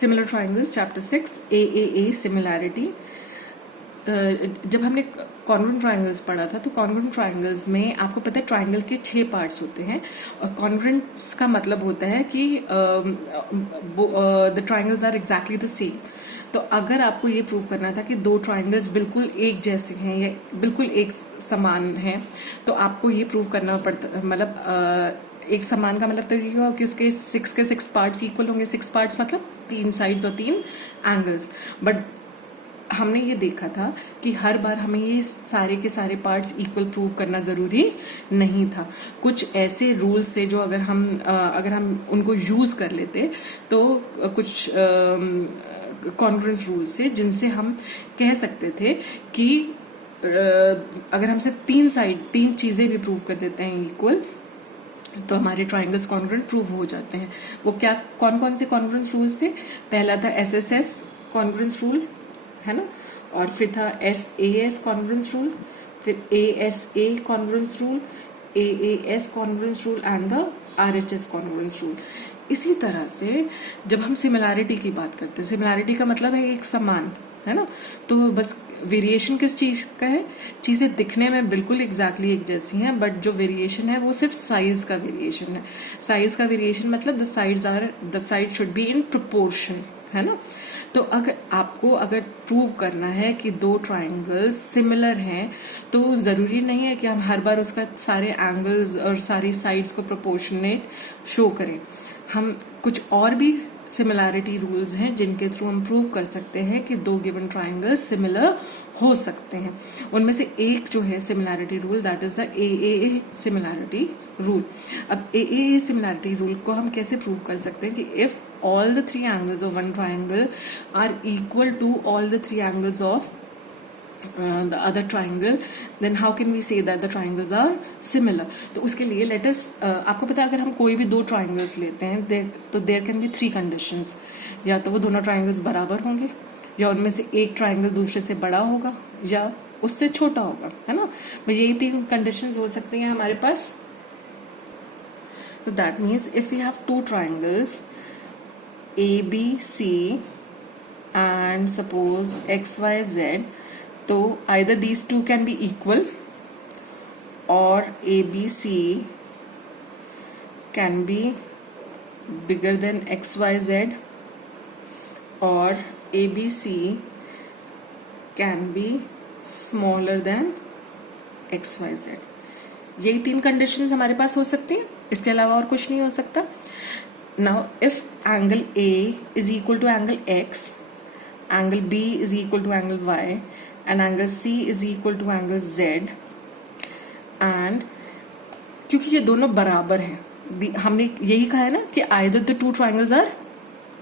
Similar triangles chapter 6 AAA similarity. जब हमने congruent triangles पढ़ा था तो कॉन्ग्रुएंट ट्राइंगल्स में आपको पता है ट्राइंगल के 6 पार्ट्स होते हैं और कॉन्ग्रुएंट्स का मतलब होता है कि the triangles are exactly the same. तो अगर आपको ये प्रूव करना था कि दो ट्राइंगल्स बिल्कुल एक जैसे हैं या बिल्कुल एक समान हैं तो आपको ये प्रूव करना पड़ता, मतलब एक समान का मतलब तो ये हुआ कि उसके 6 के 6 पार्ट्स इक्वल होंगे। 6 पार्ट्स मतलब 3 साइड्स और 3 एंगल्स। बट हमने ये देखा था कि हर बार हमें ये सारे के सारे पार्ट्स इक्वल प्रूव करना जरूरी नहीं था। कुछ ऐसे रूल्स थे जो अगर हम उनको यूज कर लेते तो कुछ कॉन्ग्रुएंस रूल्स थे जिनसे हम कह सकते थे कि अगर हम सिर्फ 3 चीजें भी प्रूव कर देते हैं इक्वल तो हमारे ट्राइंगल्स कॉन्ग्रुएंट प्रूव हो जाते हैं। वो क्या कौन कौन से कॉन्ग्रुएंस रूल्स थे? पहला था SSS कॉन्ग्रुएंस रूल, है ना, और फिर था SAS कॉन्ग्रुएंस रूल, फिर ASA congruence rule, AAS congruence rule and the RHS congruence rule. इसी तरह से जब हम सिमिलैरिटी की बात करते हैं, सिमिलैरिटी का मतलब है एक समान, है ना, तो बस वेरिएशन किस चीज का है? चीजें दिखने में बिल्कुल एग्जैक्टली एक जैसी हैं बट जो वेरिएशन है वो सिर्फ साइज का वेरिएशन है। साइज का वेरिएशन मतलब the side should be in proportion, है ना। तो अगर प्रूव करना है कि दो ट्राइंगल्स सिमिलर हैं तो जरूरी नहीं है कि हम हर बार उसका सारे एंगल्स और सारी साइड्स को प्रोपोर्शनेट शो करें। हम कुछ और भी सिमिलैरिटी रूल्स हैं जिनके थ्रू हम प्रूव कर सकते हैं कि दो गिवन ट्राइंगल्स सिमिलर हो सकते हैं। उनमें से एक जो है similarity rule, that is the AAA similarity rule. अब AAA सिमिलैरिटी रूल को हम कैसे प्रूव कर सकते हैं कि if all the 3 angles of one triangle are equal to all the 3 angles of the other triangle, then how can we say that the triangles are similar? तो उसके लिए let us आपको पता है अगर हम कोई भी दो triangles लेते हैं तो there can be 3 conditions। या तो वो दोनों triangles बराबर होंगे, या उनमें से एक triangle दूसरे से बड़ा होगा, या उससे छोटा होगा, है ना। यही 3 conditions हो सकती हैं हमारे पास। So that means if we have 2 triangles ABC and suppose XYZ, तो either these two can be equal or ABC can be bigger than XYZ or ABC can be smaller than XYZ। यही 3 conditions हमारे पास हो सकती हैं, इसके अलावा और कुछ नहीं हो सकता। Now if angle A is equal to angle X, angle B is equal to angle Y and angle C is equal to angle Z, and क्योंकि ये दोनों बराबर हैं, हमने यही कहा है ना कि either the 2 triangles are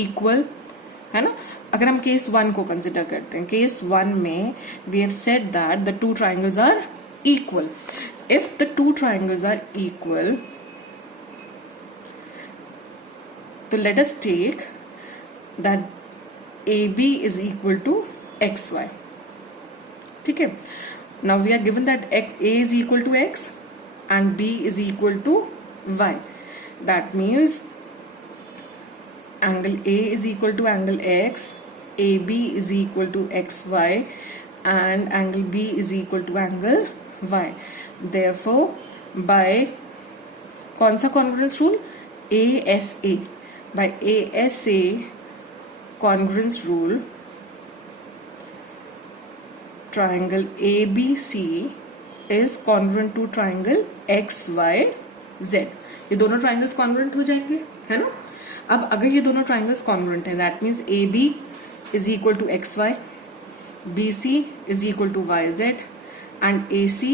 equal, है ना। अगर हम केस 1 को कंसिडर करते हैं, केस 1 में we have said that the 2 triangles are equal. If the 2 triangles are equal, तो let us take that AB is equal to XY, ठीक है। Now we are given that A is equal to X and B is equal to Y. That means angle A is equal to angle X, AB is equal to XY and angle B is equal to angle Y. Therefore by कौन सा congruence rule? ASA. By ASA congruence rule, triangle ABC is congruent to triangle XYZ। ये दोनों triangles congruent हो जाएंगे, है ना। अब अगर ये दोनों triangles congruent हैं, that means AB is equal to XY, BC is equal to YZ and AC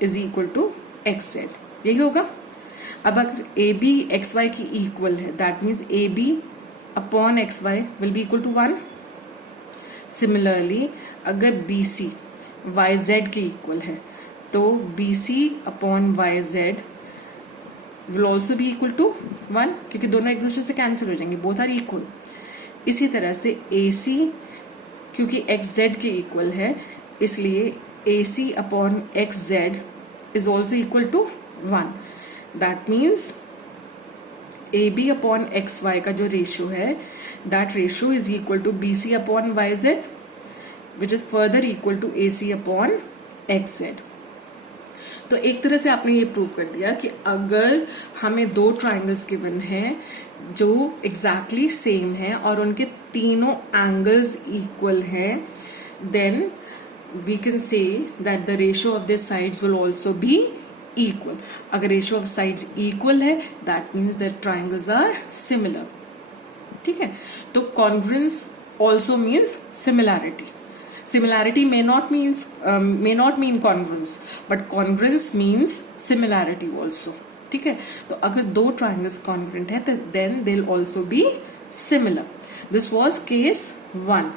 is equal to XZ। यही होगा। अब अगर AB XY की इक्वल है, that means AB upon XY will be equal to 1। Similarly अगर BC YZ की equal है तो BC upon YZ will also be equal to 1, क्योंकि दोनों एक दूसरे से कैंसिल हो जाएंगे, बोथ आर इक्वल। इसी तरह से AC क्योंकि XZ की इक्वल है इसलिए AC upon XZ is also equal to 1। That means A B upon X Y का जो रेशियो है, that ratio is equal to B C upon Y Z, which is further equal to A C upon X Z. तो एक तरह से आपने ये prove कर दिया कि अगर हमें दो ट्राइंगल्स गिवन हैं जो एग्जैक्टली सेम है और उनके तीनों एंगल्स इक्वल हैं, then we can say that the ratio of this sides will also be equal. अगर रेशियो ऑफ साइड्स इक्वल है, that means that triangles are similar. ठीक है, तो congruence also means similarity. Similarity may not mean congruence, but congruence means similarity also. ठीक है, तो अगर दो triangles congruent है तो then they'll also be similar. This was case 1,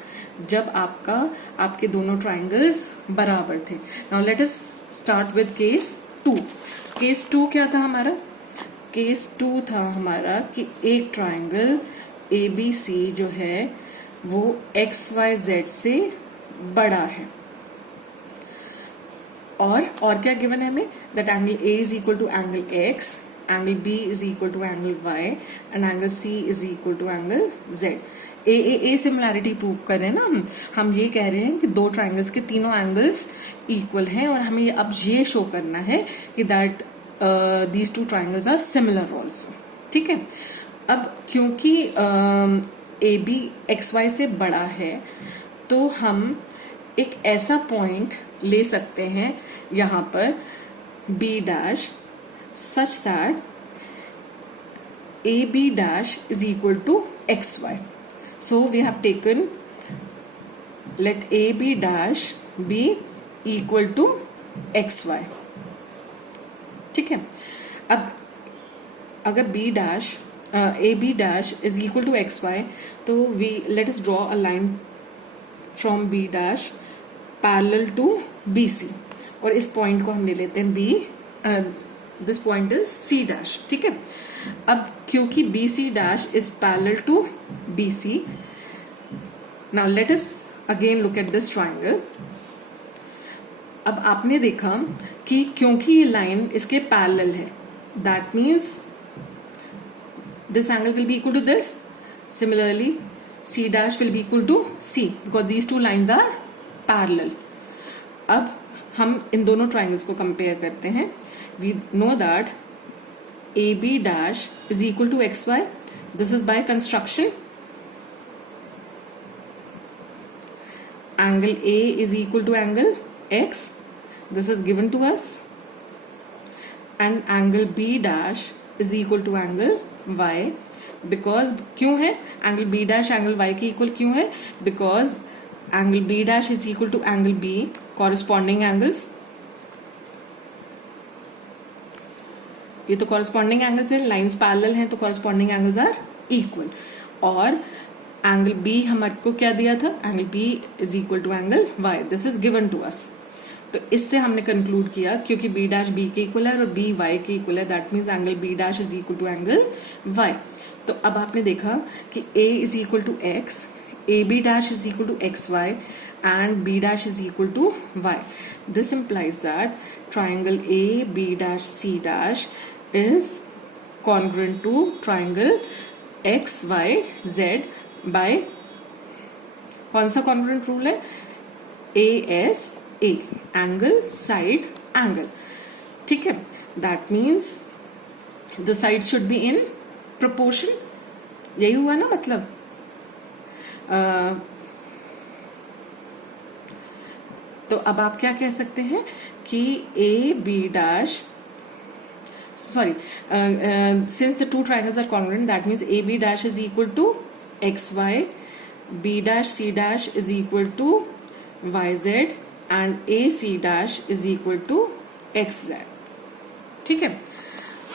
जब आपके दोनों triangles बराबर थे. Now let us start with case 2. Case 2 क्या था हमारा? Case 2 था हमारा कि एक triangle ABC जो है वो XYZ से बड़ा है, और क्या गिवन है हमें, that angle A is equal to angle X, angle B is equal to angle Y and angle C is equal to angle Z. A similarity prove कर रहे हैं ना हम ये कह रहे हैं कि दो ट्राइंगल्स के तीनों एंगल्स इक्वल हैं और हमें अब ये शो करना है कि that these two triangles are similar also. ठीक है, अब क्योंकि ए बी एक्स वाई से बड़ा है तो हम एक ऐसा पॉइंट ले सकते हैं यहां पर B dash, such that A B dash is equal to X Y. So we have taken let A B dash B equal to X Y. ठीक है, अब अगर B dash A B dash is equal to X Y तो we let us draw a line from B dash parallel to B C, और इस point को हम ले लेते हैं B, this point is C dash. ठीक है, अब क्योंकि B C dash is parallel to B C, now let us again look at this triangle. अब आपने देखा कि क्योंकि ये लाइन इसके पैरेलल है, that means this angle will be equal to this. Similarly, C dash will be equal to C because these two lines are parallel. अब हम इन दोनों triangles को compare करते हैं. We know that AB dash is equal to XY. This is by construction. Angle A is equal to angle X. This is given to us. And angle B dash is equal to angle y, because क्यों है angle b dash angle y के equal क्यों है, because angle b dash is equal to angle b, corresponding angles, ये तो corresponding angles है, lines parallel हैं तो कॉरेस्पॉन्डिंग एंगल्स आर इक्वल, और एंगल b हमारे को क्या दिया था, angle b is equal to angle y, this is given to us. तो इससे हमने कंक्लूड किया क्योंकि b डैश b के इक्वल है और b y के इक्वल है, that means angle b dash is equal to angle y। तो अब आपने देखा कि a is equal to x, A B dash is equal to X Y and b dash is equal to y. This implies that triangle a b dash c dash is congruent to triangle x y z by कौन सा congruent rule है, AS A, angle side angle. ठीक है, that means the side should be in proportion, यही हुआ ना मतलब। तो अब आप क्या कह सकते हैं कि A B dash, sorry, since the two triangles are congruent, that means AB dash is equal to XY, B dash C dash is equal to YZ and AC dash is equal to XZ. ठीक है,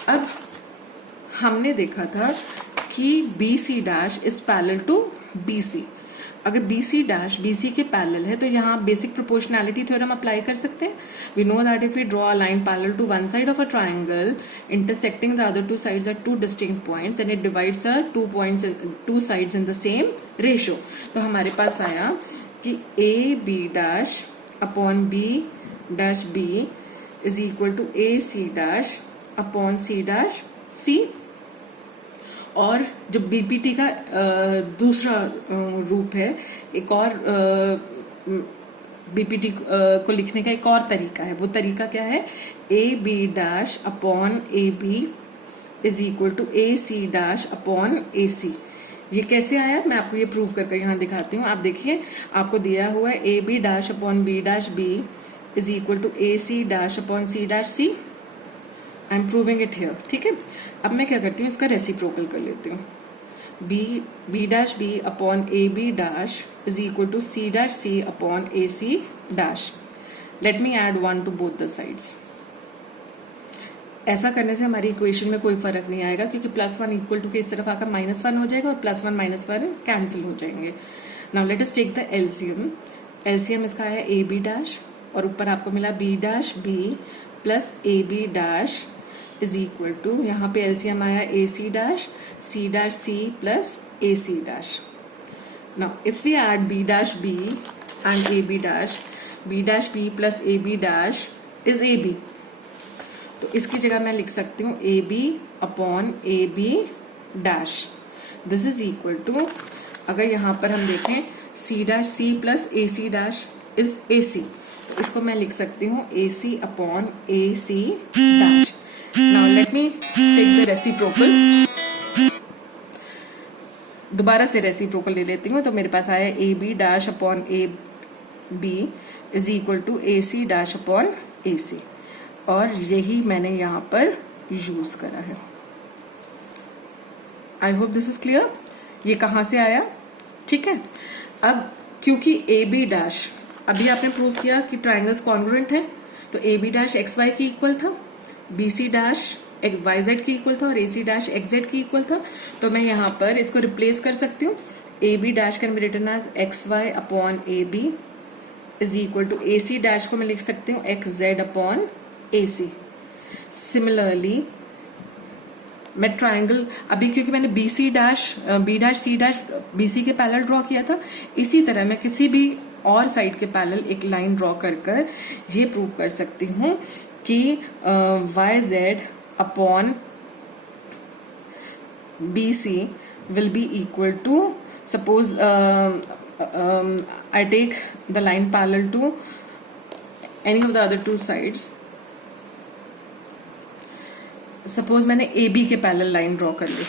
अब हमने देखा था कि BC dash is parallel to BC. अगर BC dash BC के parallel है तो यहाँ बेसिक प्रोपोर्शनैलिटी थ्योरम अप्लाई कर सकते हैं. We know that if we draw a line parallel to one side of a triangle intersecting the other two sides at two distinct points and it divides two sides in the same ratio. तो हमारे पास आया कि A B dash upon B dash B is equal to A C dash upon C dash C. और जो BPT का दूसरा रूप है, एक और बीपीटी को लिखने का एक और तरीका है। वो तरीका क्या है? A B dash upon A B is equal to A C dash upon A C. ये कैसे आया मैं आपको ये प्रूव करके यहाँ दिखाती हूँ। आप देखिए, आपको दिया हुआ है A B dash upon B dash B is equal to A C dash upon C dash C. I am proving it here, ठीक है। अब मैं क्या करती हूँ, इसका रेसिप्रोकल कर लेती हूँ। B dash B upon A B dash is equal to C dash C upon A C dash. Let me add 1 to both the sides. ऐसा करने से हमारी इक्वेशन में कोई फर्क नहीं आएगा, क्योंकि +1 इक्वल टू के इस तरफ आकर -1 हो जाएगा और +1 -1 कैंसिल हो जाएंगे। Now let us take the LCM. LCM इसका है ए बी डैश और ऊपर आपको मिला B dash B plus A B dash is equal to, यहाँ पे एलसीएम आया A C dash C plus A C dash. Now if we add B dash B and A B B plus A B dash is A B. तो इसकी जगह मैं लिख सकती हूँ A B upon A B dash. This is equal to, अगर यहाँ पर हम देखें C dash C plus A C dash is A C, तो इसको मैं लिख सकती हूँ A C upon A C dash. Now let me take the reciprocal. दोबारा से रेसिप्रोकल ले लेती हूँ, तो मेरे पास आया A B dash upon A B is equal to A C dash upon A C, और यही मैंने यहां पर यूज करा है। I hope this is clear. ये कहां से आया, ठीक है। अब क्योंकि ए बी डैश, अभी आपने प्रूव किया कि ट्राइंगल्स कॉन्ग्रुएंट है, तो A B dash X Y की इक्वल था, B C dash Y Z की इक्वल था और A C dash X Z की इक्वल था। तो मैं यहां पर इसको रिप्लेस कर सकती हूँ। A B dash can be written as X Y upon A B is equal to A C dash को मैं लिख सकती हूँ X Z upon A C. Similarly मैं ट्राइंगल, अभी क्योंकि मैंने B dash C dash B C के पैरेलल ड्रॉ किया था, इसी तरह मैं किसी भी और साइड के पैरेलल एक लाइन ड्रॉ कर ये प्रूव कर सकती हूँ कि Y Z upon B C will be equal to, suppose I take the line parallel to any of the other two sides. Suppose मैंने ए बी के पैरेलल लाइन ड्रॉ कर ली।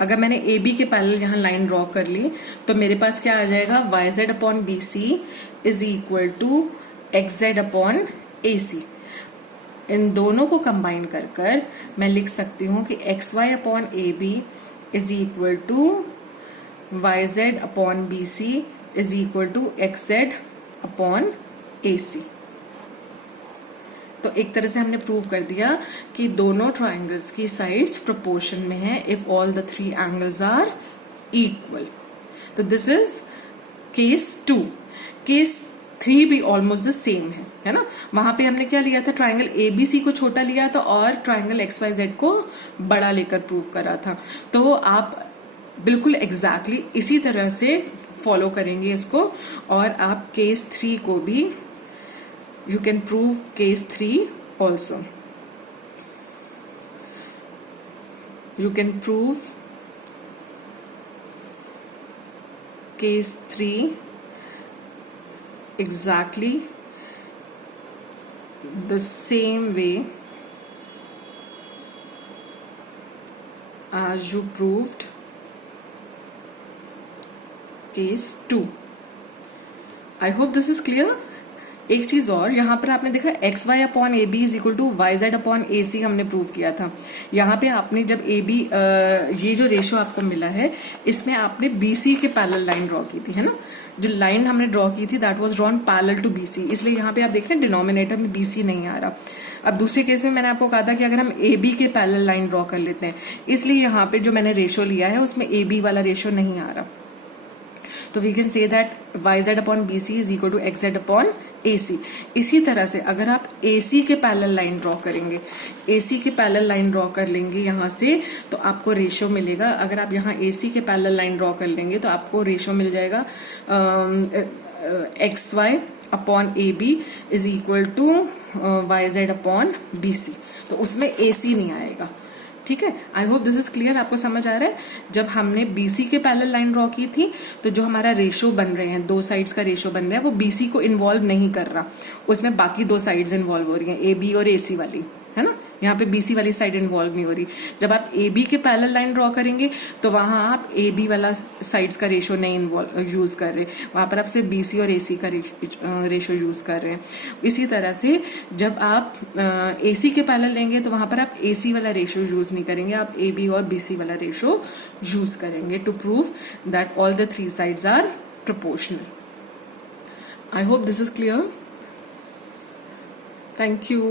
अगर मैंने ए बी के पैरेलल यहाँ line draw कर ली, तो मेरे पास क्या आ जाएगा, Y Z upon B C is equal to X Z upon A C. इन दोनों को कंबाइन कर मैं लिख सकती हूँ कि X Y upon A B is equal to Y Z upon B C is equal to X Z upon A C. तो एक तरह से हमने प्रूव कर दिया कि दोनों ट्राइंगल्स की साइड्स प्रोपोर्शन में है if all the 3 angles are equal. तो दिस इज केस 2। केस 3 भी ऑलमोस्ट द सेम है ना। वहां पे हमने क्या लिया था, ट्राइंगल एबीसी को छोटा लिया था और ट्राइंगल एक्स वाई जेड को बड़ा लेकर प्रूव करा था। तो आप बिल्कुल एग्जैक्टली इसी तरह से फॉलो करेंगे इसको, और आप केस 3 को भी, you can prove case 3 also. You can prove case 3 exactly the same way as you proved case 2. I hope this is clear. एक चीज और, यहाँ पर आपने देखा X Y upon A B is equal to Y Z upon A C हमने prove किया था। यहाँ पे आपने जब ए बी, ये जो रेशियो आपको मिला है, इसमें आपने बी सी के पैरेलल लाइन ड्रॉ की थी, है ना। जो लाइन हमने ड्रॉ की थी that was drawn parallel to B C, इसलिए यहाँ पे आप देख रहे हैं डिनोमिनेटर में बी सी नहीं आ रहा। अब दूसरे केस में मैंने आपको कहा था कि अगर हम ए बी के पैरेलल लाइन ड्रॉ कर लेते हैं, इसलिए यहाँ पे जो मैंने रेशियो लिया है उसमें ए बी वाला रेशियो नहीं आ रहा। तो we can say that Y Z upon B C is equal to X Z upon A C. इसी तरह से अगर आप ए सी के पैरेलल लाइन ड्रॉ करेंगे, ए सी के पैरेलल लाइन ड्रॉ कर लेंगे यहाँ से, तो आपको रेशियो मिलेगा। अगर आप यहाँ ए सी के पैरेलल लाइन ड्रॉ कर लेंगे तो आपको रेशियो मिल जाएगा X Y upon A B is equal to Y Z upon B C. तो उसमें ए सी नहीं आएगा, ठीक है, I hope this is clear, आपको समझ आ रहा है। जब हमने बीसी के पैरेलल लाइन ड्रॉ की थी तो जो हमारा रेशो बन रहे हैं, दो साइड्स का रेशो बन रहा है, वो बीसी को इन्वॉल्व नहीं कर रहा, उसमें बाकी दो साइड्स इन्वॉल्व हो रही हैं, ए बी और एसी वाली, है ना। यहाँ पे बीसी वाली साइड इन्वॉल्व नहीं हो रही। जब आप ए बी के पैरेलल लाइन ड्रॉ करेंगे तो वहां आप ए बी वाला साइड्स का रेशो नहीं इन्वॉल्व यूज कर रहे, वहां पर आप सिर्फ बीसी और एसी का रेशो यूज कर रहे हैं। इसी तरह से जब आप एसी के पैरेलल लेंगे तो वहां पर आप एसी वाला रेशो यूज नहीं करेंगे, आप ए बी और बीसी वाला रेशो यूज करेंगे to prove that all the three sides are proportional. I hope this is clear. Thank you.